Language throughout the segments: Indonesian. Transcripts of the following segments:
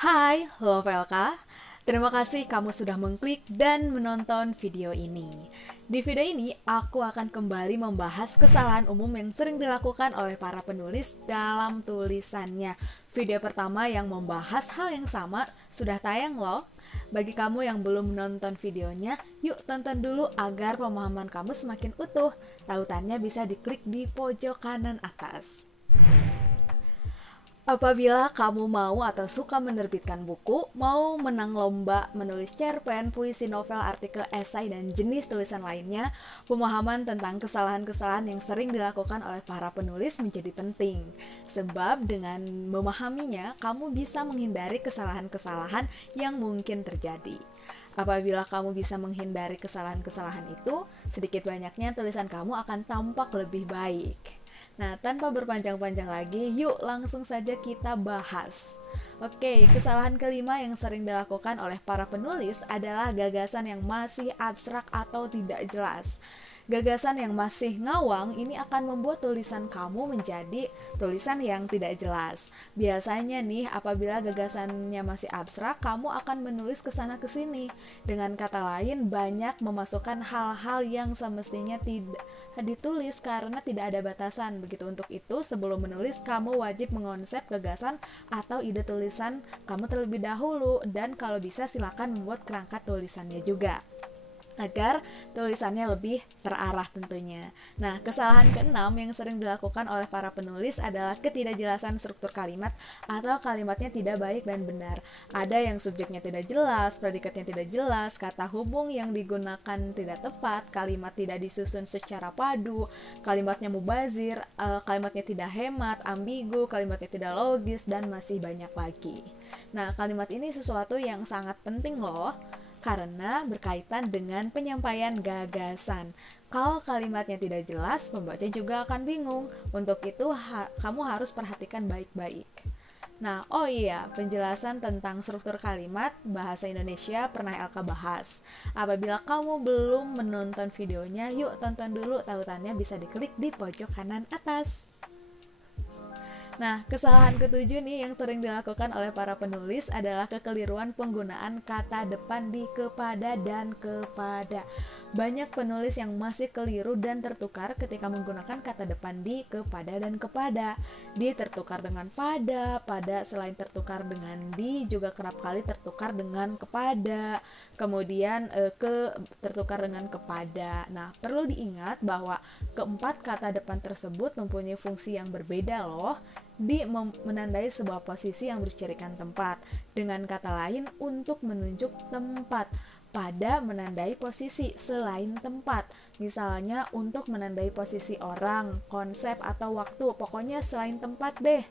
Hai, halo Velka. Terima kasih kamu sudah mengklik dan menonton video ini. Di video ini, aku akan kembali membahas kesalahan umum yang sering dilakukan oleh para penulis dalam tulisannya. Video pertama yang membahas hal yang sama sudah tayang loh. Bagi kamu yang belum menonton videonya, yuk tonton dulu agar pemahaman kamu semakin utuh. Tautannya bisa diklik di pojok kanan atas. Apabila kamu mau atau suka menerbitkan buku, mau menang lomba menulis cerpen, puisi, novel, artikel, esai, dan jenis tulisan lainnya, pemahaman tentang kesalahan-kesalahan yang sering dilakukan oleh para penulis menjadi penting. Sebab dengan memahaminya, kamu bisa menghindari kesalahan-kesalahan yang mungkin terjadi. Apabila kamu bisa menghindari kesalahan-kesalahan itu, sedikit banyaknya tulisan kamu akan tampak lebih baik. Nah, tanpa berpanjang-panjang lagi, yuk langsung saja kita bahas. Oke, kesalahan kelima yang sering dilakukan oleh para penulis adalah gagasan yang masih abstrak atau tidak jelas. Gagasan yang masih ngawang ini akan membuat tulisan kamu menjadi tulisan yang tidak jelas. Biasanya nih, apabila gagasannya masih abstrak, kamu akan menulis ke sana ke sini. Dengan kata lain, banyak memasukkan hal-hal yang semestinya tidak ditulis karena tidak ada batasan. Begitu untuk itu, sebelum menulis, kamu wajib mengonsep gagasan atau ide tulisan kamu terlebih dahulu, dan kalau bisa silakan membuat kerangka tulisannya juga agar tulisannya lebih terarah tentunya. Nah, kesalahan keenam yang sering dilakukan oleh para penulis adalah ketidakjelasan struktur kalimat atau kalimatnya tidak baik dan benar. Ada yang subjeknya tidak jelas, predikatnya tidak jelas, kata hubung yang digunakan tidak tepat, kalimat tidak disusun secara padu, kalimatnya mubazir, kalimatnya tidak hemat, ambigu, kalimatnya tidak logis, dan masih banyak lagi. Nah, kalimat ini sesuatu yang sangat penting loh, karena berkaitan dengan penyampaian gagasan. Kalau kalimatnya tidak jelas, pembaca juga akan bingung. Untuk itu, kamu harus perhatikan baik-baik. Nah, oh iya, penjelasan tentang struktur kalimat bahasa Indonesia pernah Elka bahas. Apabila kamu belum menonton videonya, yuk tonton dulu, tautannya bisa diklik di pojok kanan atas. Nah, kesalahan ketujuh nih yang sering dilakukan oleh para penulis adalah kekeliruan penggunaan kata depan di kepada dan kepada. Banyak penulis yang masih keliru dan tertukar ketika menggunakan kata depan di kepada dan kepada. Di tertukar dengan pada selain tertukar dengan di juga kerap kali tertukar dengan kepada. Kemudian ke tertukar dengan kepada. Nah, perlu diingat bahwa keempat kata depan tersebut mempunyai fungsi yang berbeda loh. Di menandai sebuah posisi yang bercirikan tempat. Dengan kata lain, untuk menunjuk tempat. Pada menandai posisi selain tempat. Misalnya untuk menandai posisi orang, konsep, atau waktu. Pokoknya selain tempat deh.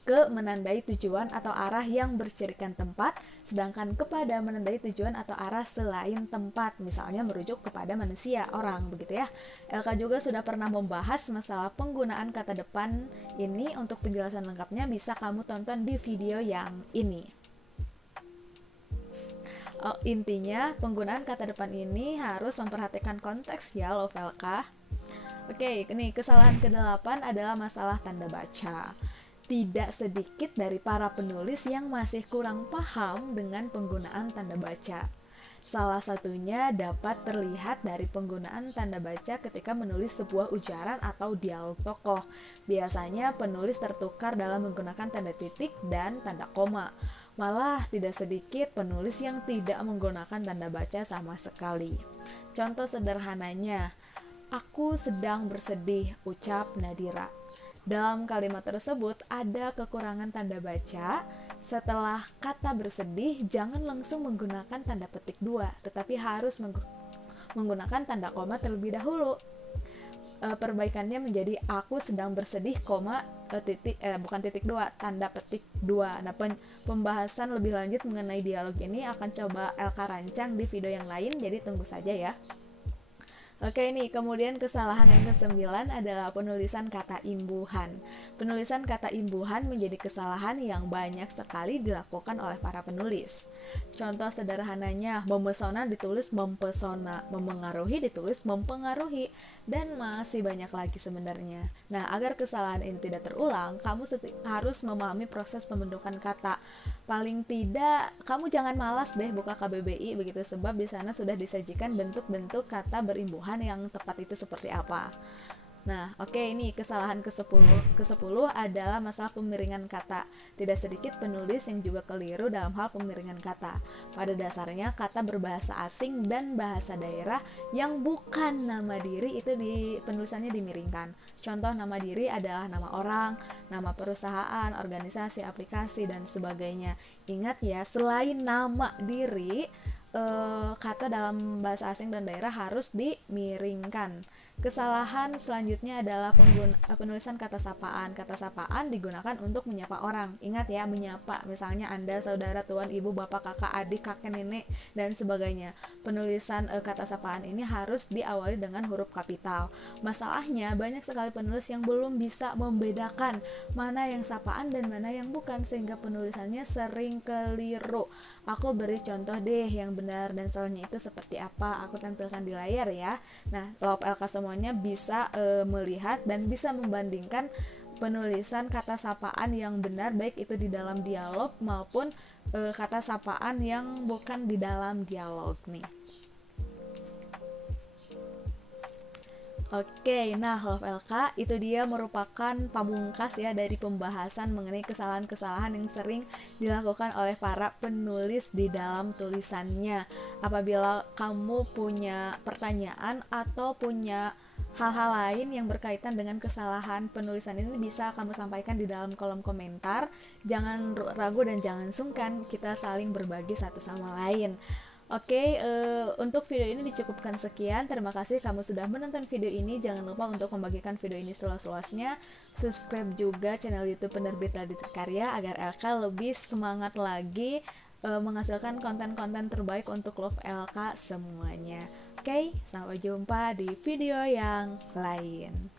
Ke menandai tujuan atau arah yang bercirikan tempat, sedangkan kepada menandai tujuan atau arah selain tempat, misalnya merujuk kepada manusia, orang, begitu ya. Elka juga sudah pernah membahas masalah penggunaan kata depan ini. Untuk penjelasan lengkapnya bisa kamu tonton di video yang ini. Intinya, penggunaan kata depan ini harus memperhatikan konteks ya, Lovelka. Oke, ini kesalahan ke-8 adalah masalah tanda baca. Tidak sedikit dari para penulis yang masih kurang paham dengan penggunaan tanda baca. Salah satunya dapat terlihat dari penggunaan tanda baca ketika menulis sebuah ujaran atau dialog tokoh. Biasanya penulis tertukar dalam menggunakan tanda titik dan tanda koma. Malah tidak sedikit penulis yang tidak menggunakan tanda baca sama sekali. Contoh sederhananya, aku sedang bersedih, ucap Nadira. Dalam kalimat tersebut ada kekurangan tanda baca. Setelah kata bersedih, jangan langsung menggunakan tanda petik 2, tetapi harus menggunakan tanda koma terlebih dahulu. Perbaikannya menjadi aku sedang bersedih, bukan titik 2, tanda petik 2. Nah, pembahasan lebih lanjut mengenai dialog ini akan coba Elka rancang di video yang lain, jadi tunggu saja ya. Oke nih, kemudian kesalahan yang kesembilan adalah penulisan kata imbuhan. Penulisan kata imbuhan menjadi kesalahan yang banyak sekali dilakukan oleh para penulis. Contoh sederhananya, memesona ditulis mempesona, memengaruhi ditulis mempengaruhi, dan masih banyak lagi sebenarnya. Nah, agar kesalahan ini tidak terulang, kamu harus memahami proses pembentukan kata. Paling tidak, kamu jangan malas deh buka KBBI begitu, sebab di sana sudah disajikan bentuk-bentuk kata berimbuhan yang tepat itu seperti apa. Nah, oke, ini kesalahan ke-10 adalah masalah pemiringan kata. Tidak sedikit penulis yang juga keliru dalam hal pemiringan kata. Pada dasarnya, kata berbahasa asing dan bahasa daerah yang bukan nama diri itu di penulisannya dimiringkan. Contoh nama diri adalah nama orang, nama perusahaan, organisasi, aplikasi, dan sebagainya. Ingat ya, selain nama diri, kata dalam bahasa asing dan daerah harus dimiringkan. Kesalahan selanjutnya adalah penulisan kata sapaan. Kata sapaan digunakan untuk menyapa orang. Ingat ya, menyapa. Misalnya Anda, saudara, tuan, ibu, bapak, kakak, adik, kakek, nenek, dan sebagainya. Penulisan kata sapaan ini harus diawali dengan huruf kapital. Masalahnya, banyak sekali penulis yang belum bisa membedakan mana yang sapaan dan mana yang bukan, sehingga penulisannya sering keliru. Aku beri contoh deh yang benar dan salahnya itu seperti apa. Aku tampilkan di layar ya. Nah, Lop LK semuanya bisa melihat dan bisa membandingkan penulisan kata sapaan yang benar, baik itu di dalam dialog maupun kata sapaan yang bukan di dalam dialog nih. Oke, nah Love LK itu dia merupakan pamungkas ya dari pembahasan mengenai kesalahan-kesalahan yang sering dilakukan oleh para penulis di dalam tulisannya. Apabila kamu punya pertanyaan atau punya hal-hal lain yang berkaitan dengan kesalahan penulisan ini, bisa kamu sampaikan di dalam kolom komentar. Jangan ragu dan jangan sungkan, kita saling berbagi satu sama lain. Oke, untuk video ini dicukupkan sekian. Terima kasih kamu sudah menonton video ini. Jangan lupa untuk membagikan video ini seluas-luasnya. Subscribe juga channel YouTube Penerbit Raditya Karya agar LK lebih semangat lagi menghasilkan konten-konten terbaik untuk Love LK semuanya. Oke, sampai jumpa di video yang lain.